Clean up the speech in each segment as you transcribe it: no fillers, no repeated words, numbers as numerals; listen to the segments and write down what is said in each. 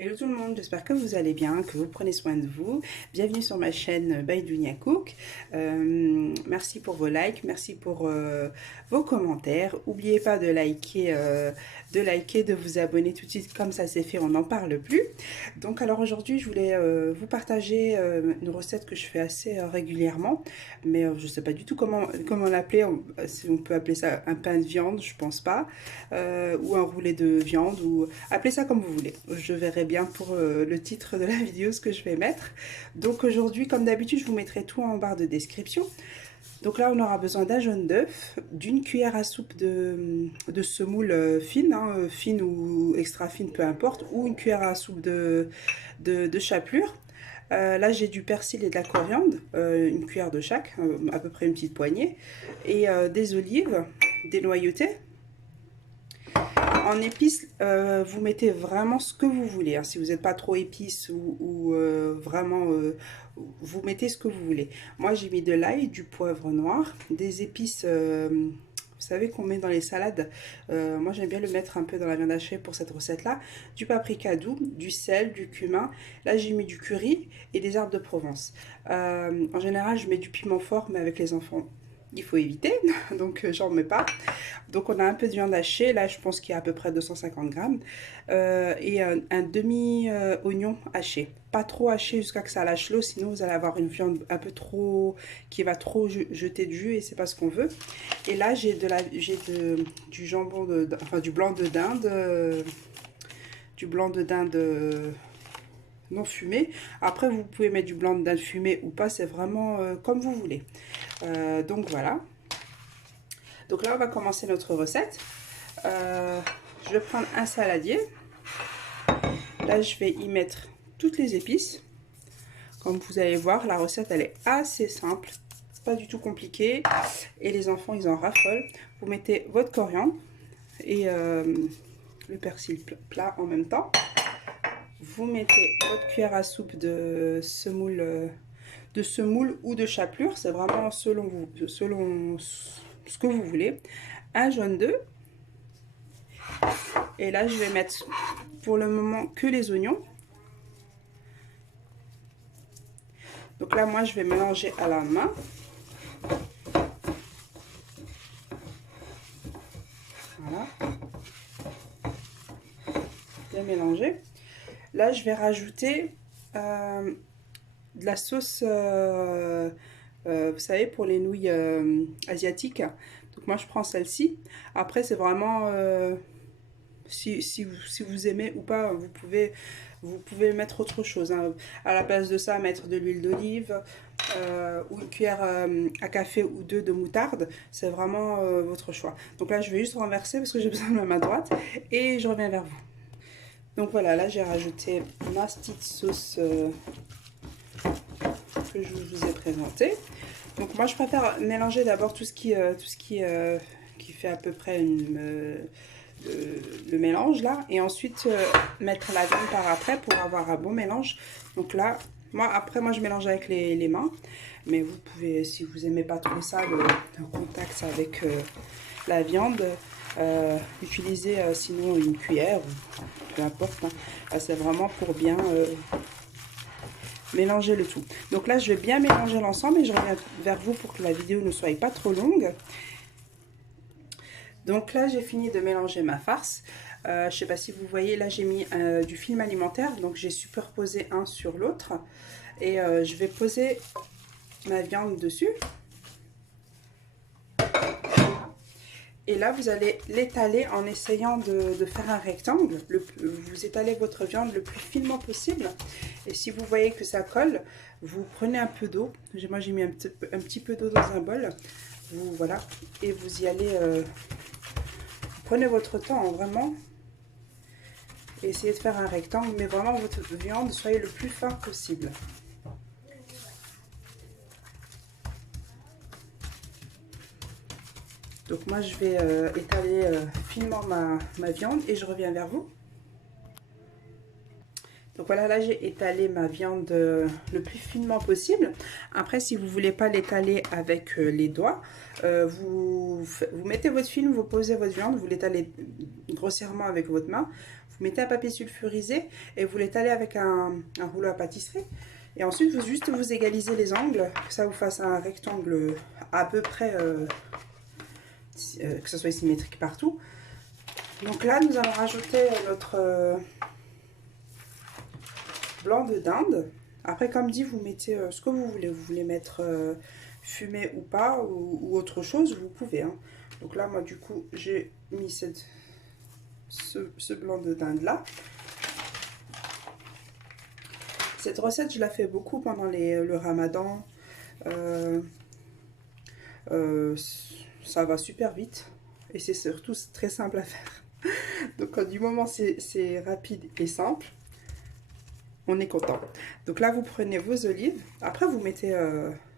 Hello tout le monde, j'espère que vous allez bien, que vous prenez soin de vous. Bienvenue sur ma chaîne By Dunia Cook. Merci pour vos likes, merci pour vos commentaires. N'oubliez pas de vous abonner tout de suite, comme ça c'est fait, on n'en parle plus. Donc alors aujourd'hui, je voulais vous partager une recette que je fais assez régulièrement, mais je ne sais pas du tout comment l'appeler. Si on peut appeler ça un pain de viande, je pense pas, ou un roulé de viande, ou appelez ça comme vous voulez. Je verrai bien pour le titre de la vidéo ce que je vais mettre. Donc aujourd'hui, comme d'habitude, je vous mettrai tout en barre de description. Donc là, on aura besoin d'un jaune d'œuf, d'une cuillère à soupe de semoule fine, hein, fine ou extra fine, peu importe, ou une cuillère à soupe de chapelure. Là, j'ai du persil et de la coriandre, une cuillère de chaque, à peu près une petite poignée, et des olives dénoyautées. En épices, vous mettez vraiment ce que vous voulez, hein. Si vous n'êtes pas trop épice ou vraiment, vous mettez ce que vous voulez. Moi, j'ai mis de l'ail, du poivre noir, des épices, vous savez qu'on met dans les salades. Moi, j'aime bien le mettre un peu dans la viande hachée pour cette recette-là. Du paprika doux, du sel, du cumin. Là, j'ai mis du curry et des herbes de Provence. En général, je mets du piment fort, mais avec les enfants, il faut éviter, donc j'en mets pas. Donc on a un peu de viande hachée, là je pense qu'il y a à peu près 250 grammes, et un demi-oignon haché. Pas trop haché jusqu'à que ça lâche l'eau, sinon vous allez avoir une viande un peu trop, qui va trop jeter du jus et c'est pas ce qu'on veut. Et là j'ai du jambon, enfin du blanc de dinde, non fumé. Après vous pouvez mettre du blanc de dinde fumé ou pas, c'est vraiment comme vous voulez. Donc voilà. Donc là, on va commencer notre recette. Je vais prendre un saladier. Là, je vais y mettre toutes les épices. Comme vous allez voir, la recette, elle est assez simple. Pas du tout compliquée. Et les enfants, ils en raffolent. Vous mettez votre coriandre et le persil plat en même temps. Vous mettez votre cuillère à soupe de semoule ou de chapelure. C'est vraiment selon ce que vous voulez. Un jaune d'œuf. Et là, je vais mettre pour le moment que les oignons. Donc là, moi, je vais mélanger à la main. Voilà. Bien mélanger. Là, je vais rajouter de la sauce, vous savez, pour les nouilles asiatiques. Donc moi, je prends celle-ci. Après, c'est vraiment... si vous aimez ou pas, vous pouvez mettre autre chose, hein. À la place de ça, mettre de l'huile d'olive ou une cuillère à café ou deux de moutarde. C'est vraiment votre choix. Donc là, je vais juste renverser parce que j'ai besoin de ma main droite et je reviens vers vous. Donc voilà, là, j'ai rajouté ma petite sauce que je vous ai présentée. Donc moi, je préfère mélanger d'abord tout ce qui fait à peu près le mélange là, et ensuite mettre la viande par après pour avoir un bon mélange. Donc là, moi je mélange avec les mains, mais vous pouvez, si vous aimez pas trop ça, le contact avec la viande, utiliser sinon une cuillère ou peu importe, hein. C'est vraiment pour bien mélanger le tout. Donc là, je vais bien mélanger l'ensemble et je reviens vers vous pour que la vidéo ne soit pas trop longue. Donc là, j'ai fini de mélanger ma farce. Je ne sais pas si vous voyez, là j'ai mis du film alimentaire, donc j'ai superposé un sur l'autre. Et je vais poser ma viande dessus. Et là, vous allez l'étaler en essayant de faire un rectangle. Vous étalez votre viande le plus finement possible. Et si vous voyez que ça colle, vous prenez un peu d'eau. Moi, j'ai mis un petit peu d'eau dans un bol. Voilà. Et vous y allez... prenez votre temps, hein, vraiment. Et essayez de faire un rectangle. Mais vraiment, votre viande, soyez le plus fin possible. Donc moi, je vais étaler finement ma viande et je reviens vers vous. Donc voilà, là j'ai étalé ma viande le plus finement possible. Après, si vous ne voulez pas l'étaler avec les doigts, vous mettez votre film, vous posez votre viande, vous l'étalez grossièrement avec votre main. Vous mettez un papier sulfurisé et vous l'étalez avec un rouleau à pâtisserie. Et ensuite, vous égalisez les angles, que ça vous fasse un rectangle à peu près, que ça soit symétrique partout. Donc là, nous allons rajouter notre blanc de dinde. Après, comme dit, vous mettez ce que vous voulez. Vous voulez mettre fumé ou pas, ou autre chose, vous pouvez. Hein. Donc là, moi, du coup, j'ai mis ce blanc de dinde là. Cette recette, je la fais beaucoup pendant le ramadan. Ça va super vite. Et c'est surtout très simple à faire. Donc, du moment c'est rapide et simple, on est content. Donc là, vous prenez vos olives. Après, vous mettez,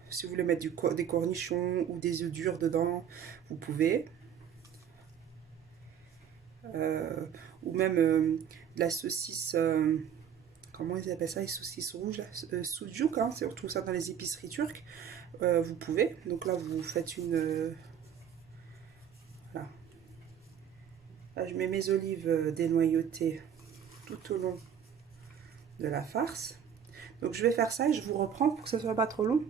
si vous voulez mettre des cornichons ou des œufs durs dedans, vous pouvez. Ou même de la saucisse, comment ils appellent ça, les saucisses rouges, sucuk, hein, on retrouve ça dans les épiceries turques. Vous pouvez. Donc là, vous faites une... voilà. Là, je mets mes olives dénoyautées tout au long de la farce. Donc je vais faire ça et je vous reprends pour que ça soit pas trop long.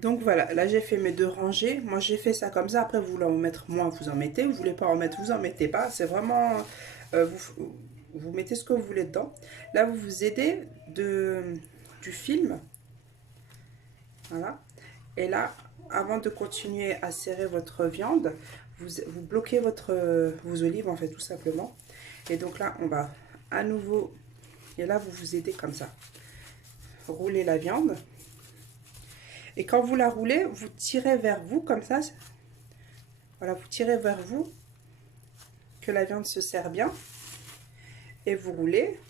Donc voilà, là j'ai fait mes 2 rangées. Moi j'ai fait ça comme ça. Après vous voulez en mettre moins, vous en mettez. Vous voulez pas en mettre, vous en mettez pas. C'est vraiment... vous mettez ce que vous voulez dedans. Là vous vous aidez du film. Voilà. Et là, avant de continuer à serrer votre viande, vous bloquez vos olives en fait tout simplement. Et donc là on va à nouveau... Et là, vous vous aidez comme ça. Roulez la viande. Et quand vous la roulez, vous tirez vers vous comme ça. Voilà, vous tirez vers vous. Que la viande se serre bien. Et vous roulez.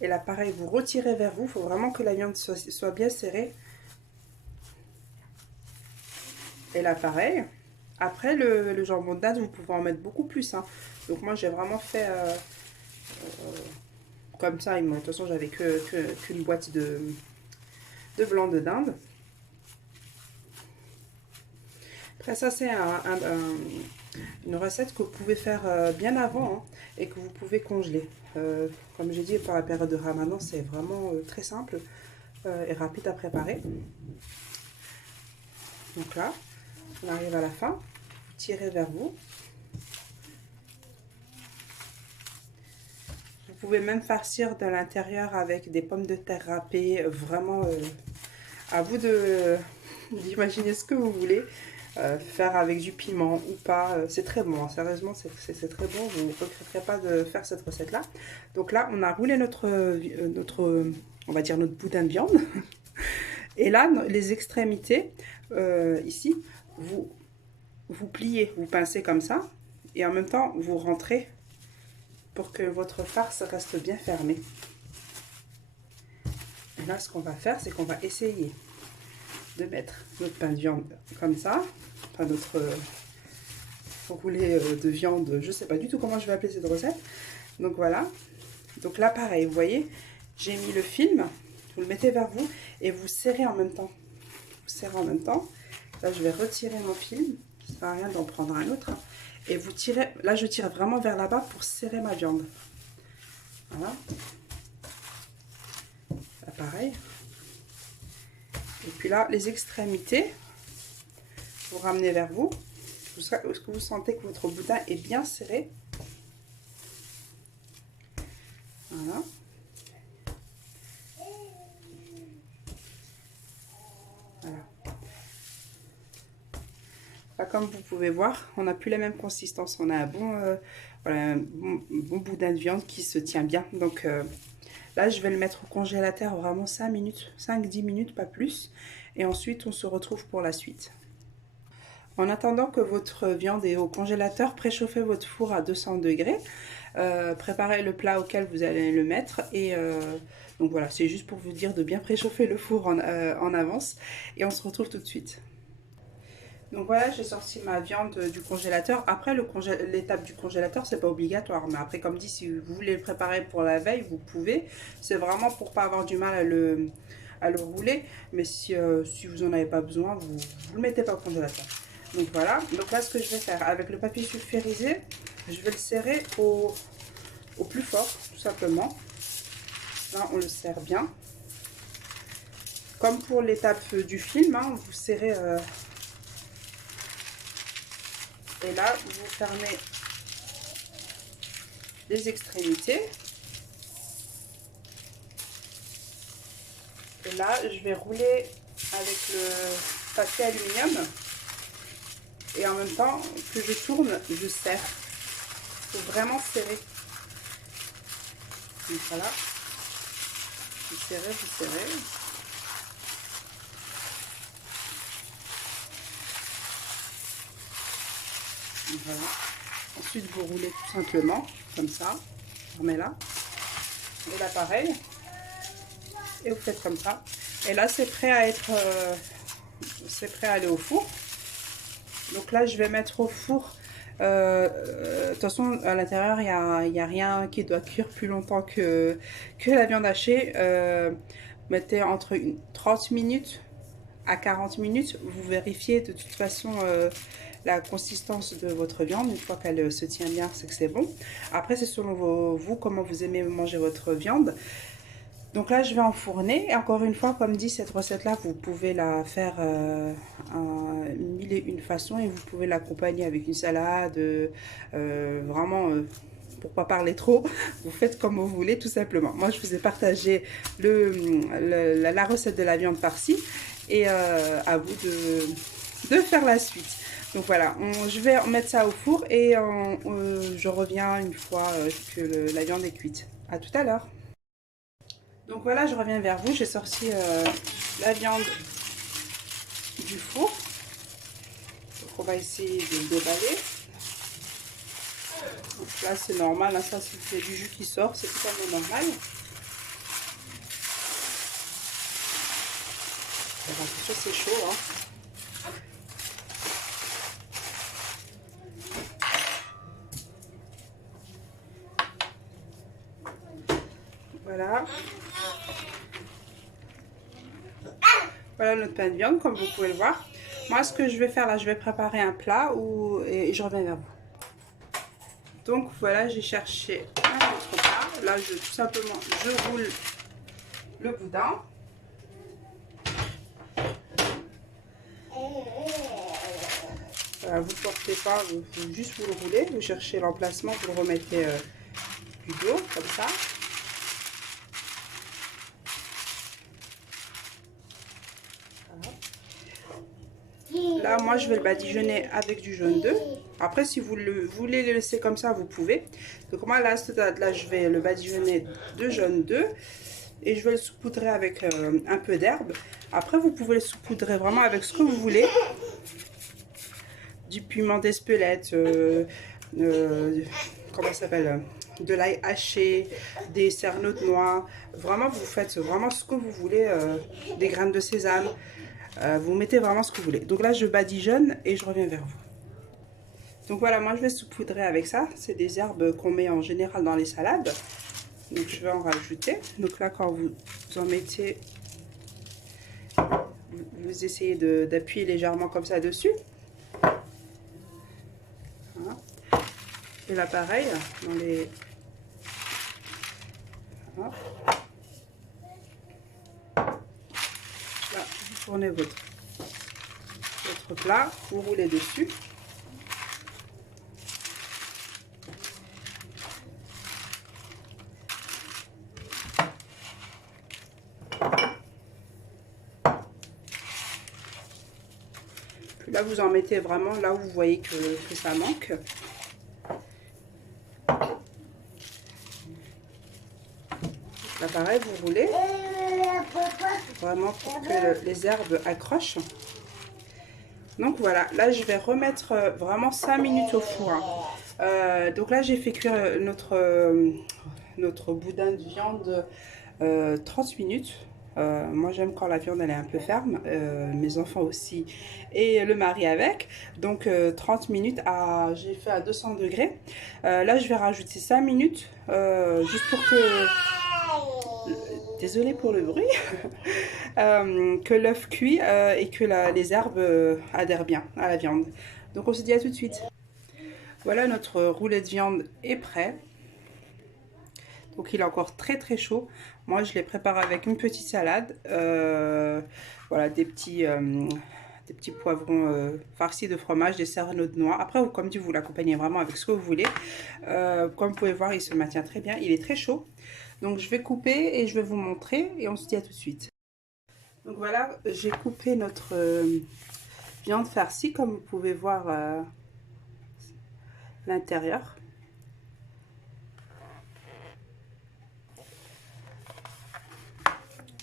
Et là, pareil, vous retirez vers vous. Il faut vraiment que la viande soit bien serrée. Et là, pareil. Après, le jambon de dinde, vous pouvez en mettre beaucoup plus. Hein. Donc moi, j'ai vraiment fait... comme ça, de toute façon, j'avais qu'une boîte de blanc de dinde. Après, ça, c'est une recette que vous pouvez faire bien avant hein, et que vous pouvez congeler. Comme j'ai dit, pour la période de Ramadan, c'est vraiment très simple et rapide à préparer. Donc là, on arrive à la fin. Vous tirez vers vous. Vous pouvez même farcir de l'intérieur avec des pommes de terre râpées. Vraiment, à vous d'imaginer ce que vous voulez. Faire avec du piment ou pas. C'est très bon. Hein. Sérieusement, c'est très bon. Vous ne regretterez pas de faire cette recette-là. Donc là, on a roulé on va dire notre boudin de viande. Et là, les extrémités, ici, vous pliez, vous pincez comme ça. Et en même temps, vous rentrez pour que votre farce reste bien fermée. Et là, ce qu'on va faire, c'est qu'on va essayer de mettre notre pain de viande comme ça. Enfin, notre roulé de viande. Je ne sais pas du tout comment je vais appeler cette recette. Donc voilà. Donc là, pareil, vous voyez, j'ai mis le film. Vous le mettez vers vous et vous serrez en même temps. Vous serrez en même temps. Là, je vais retirer mon film. Ça ne sert à rien d'en prendre un autre. Et vous tirez, là je tire vraiment vers là-bas pour serrer ma viande. Voilà. Là, pareil. Et puis là, les extrémités, vous ramenez vers vous. Est-ce que vous sentez que votre boudin est bien serré? Voilà. Voilà. Là, comme vous pouvez voir, on n'a plus la même consistance. On a un bon boudin de viande qui se tient bien. Donc là, je vais le mettre au congélateur vraiment 5 minutes, 5-10 minutes, pas plus. Et ensuite, on se retrouve pour la suite. En attendant que votre viande est au congélateur, préchauffez votre four à 200 degrés. Préparez le plat auquel vous allez le mettre. Et donc voilà, c'est juste pour vous dire de bien préchauffer le four en avance. Et on se retrouve tout de suite. Donc voilà, j'ai sorti ma viande du congélateur. Après, l'étape du congélateur, c'est pas obligatoire. Mais après, comme dit, si vous voulez le préparer pour la veille, vous pouvez. C'est vraiment pour pas avoir du mal à le rouler. Mais si vous n'en avez pas besoin, vous le mettez pas au congélateur. Donc voilà. Donc là, ce que je vais faire, avec le papier sulfurisé, je vais le serrer au au plus fort, tout simplement. Là, on le serre bien. Comme pour l'étape du film, hein, vous serrez... et là, vous fermez les extrémités. Et là, je vais rouler avec le papier aluminium. Et en même temps que je tourne, je serre. Il faut vraiment serrer. Donc voilà. Vous serrez, vous serrez. Donc voilà. Ensuite, vous roulez tout simplement, comme ça. On met là. Et là, pareil. Et vous faites comme ça. Et là, c'est prêt à être... c'est prêt à aller au four. Donc là, je vais mettre au four. De toute façon, à l'intérieur, il n'y a rien qui doit cuire plus longtemps que la viande hachée. Mettez entre 30 minutes à 40 minutes. Vous vérifiez de toute façon la consistance de votre viande. Une fois qu'elle se tient bien, c'est que c'est bon. Après, c'est selon vous comment vous aimez manger votre viande. Donc là, je vais enfourner. Et encore une fois, comme dit, cette recette-là, vous pouvez la faire mille et une façons. Et vous pouvez l'accompagner avec une salade. Vraiment, pour pas parler trop, vous faites comme vous voulez, tout simplement. Moi, je vous ai partagé la recette de la viande farcie. Et à vous de faire la suite. Donc voilà, je vais mettre ça au four. Et je reviens une fois que la viande est cuite. À tout à l'heure. Donc voilà, je reviens vers vous. J'ai sorti la viande du four. Donc on va essayer de le déballer. Donc là, c'est normal. Hein, ça, c'est du jus qui sort. C'est totalement normal. Attention, c'est chaud. Hein. Voilà. Voilà notre pain de viande, comme vous pouvez le voir. Moi, ce que je vais faire là, je vais préparer un plat et je reviens vers vous. Donc voilà, j'ai cherché un autre plat. Là, tout simplement, je roule le boudin. Voilà, vous ne portez pas, juste vous le roulez. Vous cherchez l'emplacement, vous le remettez du dos, comme ça. Là, moi, je vais le badigeonner avec du jaune d'œuf. Après, si vous voulez le laisser comme ça, vous pouvez. Donc moi, là, à ce stade-là, je vais le badigeonner de jaune d'œuf. Et je vais le saupoudrer avec un peu d'herbe. Après, vous pouvez le saupoudrer vraiment avec ce que vous voulez. Du piment d'Espelette, comment ça s'appelle, de l'ail haché, des cerneaux de noix. Vraiment, vous faites vraiment ce que vous voulez, des graines de sésame. Vous mettez vraiment ce que vous voulez. Donc là, je badigeonne et je reviens vers vous. Donc voilà, moi je vais saupoudrer avec ça. C'est des herbes qu'on met en général dans les salades. Donc je vais en rajouter. Donc là, quand vous en mettez, vous essayez d'appuyer légèrement comme ça dessus. Voilà. Et là, pareil, dans les... Voilà. Là, vous tournez votre plat, vous roulez dessus. Puis là, vous en mettez vraiment là où vous voyez que ça manque. Là, pareil, vous roulez. Vraiment pour que les herbes accrochent. Donc voilà, là je vais remettre vraiment 5 minutes au four. Donc là j'ai fait cuire notre boudin de viande 30 minutes. Moi j'aime quand la viande elle est un peu ferme, mes enfants aussi et le mari avec. Donc 30 minutes j'ai fait à 200 degrés. Là je vais rajouter 5 minutes juste pour que... Désolée pour le bruit. Que l'œuf cuit et que les herbes adhèrent bien à la viande. Donc on se dit à tout de suite. Voilà, notre roulet de viande est prêt. Donc il est encore très très chaud. Moi je l'ai préparé avec une petite salade. Voilà, des petits poivrons farcis de fromage, des cerneaux de noix. Après, comme dit, vous l'accompagnez vraiment avec ce que vous voulez. Comme vous pouvez voir, il se maintient très bien. Il est très chaud. Donc je vais couper et je vais vous montrer et on se dit à tout de suite. Donc voilà, j'ai coupé notre viande farcie comme vous pouvez voir l'intérieur.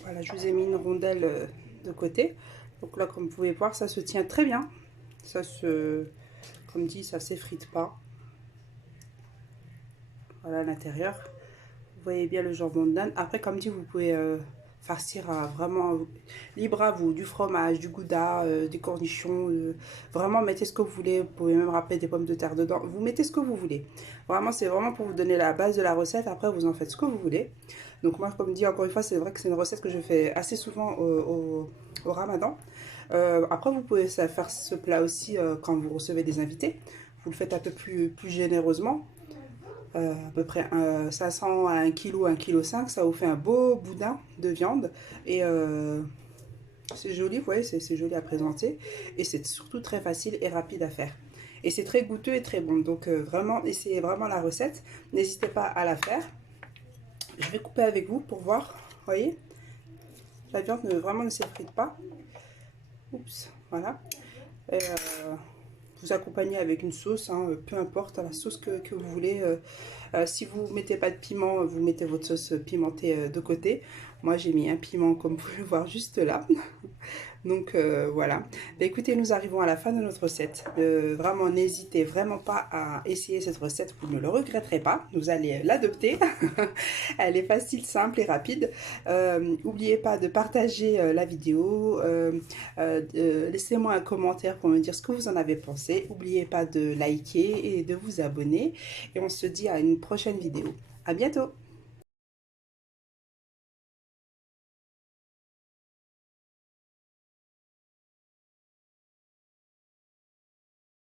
Voilà, je vous ai mis une rondelle de côté. Donc là, comme vous pouvez voir, ça se tient très bien. Ça se, comme dit, ça s'effrite pas. Voilà l'intérieur. Vous voyez bien le jambon de dinde. Après, comme dit, vous pouvez farcir à vraiment libre à vous. Du fromage, du gouda, des cornichons. Vraiment, mettez ce que vous voulez. Vous pouvez même râper des pommes de terre dedans. Vous mettez ce que vous voulez. Vraiment, c'est vraiment pour vous donner la base de la recette. Après, vous en faites ce que vous voulez. Donc moi, comme dit, encore une fois, c'est vrai que c'est une recette que je fais assez souvent au Ramadan. Après, vous pouvez faire ce plat aussi quand vous recevez des invités. Vous le faites un peu plus généreusement. À peu près 500 à 1 kg, 1,5 kg, ça vous fait un beau boudin de viande. Et c'est joli, vous voyez, c'est joli à présenter. Et c'est surtout très facile et rapide à faire. Et c'est très goûteux et très bon. Donc vraiment, essayez vraiment la recette. N'hésitez pas à la faire. Je vais couper avec vous pour voir. Vous voyez, la viande vraiment ne s'effrite pas. Oups, voilà. Et, vous accompagnez avec une sauce, hein, peu importe la sauce que vous voulez. Si vous ne mettez pas de piment, vous mettez votre sauce pimentée de côté. Moi, j'ai mis un piment, comme vous pouvez le voir juste là. Donc voilà. Bah, écoutez, nous arrivons à la fin de notre recette. Vraiment, n'hésitez vraiment pas à essayer cette recette, vous ne le regretterez pas. Vous allez l'adopter. Elle est facile, simple et rapide. N'oubliez pas de partager la vidéo. Laissez-moi un commentaire pour me dire ce que vous en avez pensé. N'oubliez pas de liker et de vous abonner. Et on se dit à une prochaine vidéo. À bientôt!